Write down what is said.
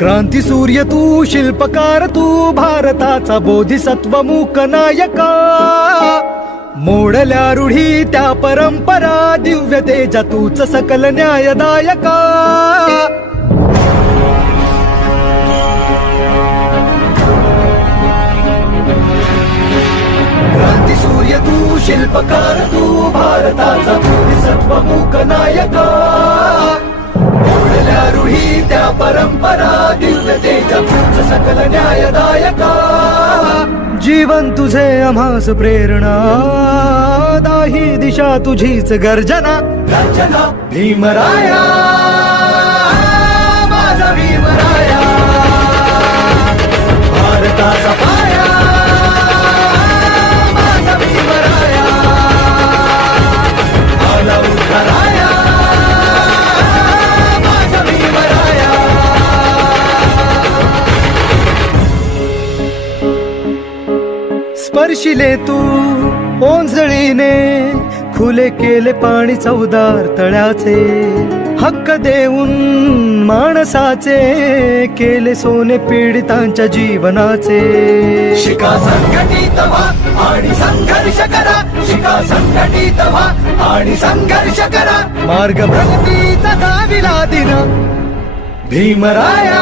क्रांती सूर्य तू, शिल्पकार तू, भारताचा बोधिसत्व मूक नायका. मोडल्या रूढी त्या परंपरा, दिव्य तेजा तूच सकल न्यायदायका. क्रांती सूर्य तू, शिल्पकार तू, भारताचा बोधिसत्व मूक नायका. मोडल्या रूढी त्या परंपरा, दिव्य तेजा तूच सकल न्यायदायका. जीवन तुझे आम्हास प्रेरणा, दाही दिशा तुझीच गर्जना. गर्जना भीमराया, माझा भीमराया, भारताचा पाया, माझा भीमराया, आला उद्धाराया, माझा भीमराया. स्पर्शिले तू ओंजळीने, खुले केले पाणी चौदार तळ्याचे. हक्क देऊन माणसाचे, केले सोने पीडितांच्या जीवनाचे. शिका संघटित व्हा आणि संघर्ष करा, शिका संघटित व्हा आणि संघर्ष करा. मार्ग प्रगतीचा दाविला दिन भीमराया.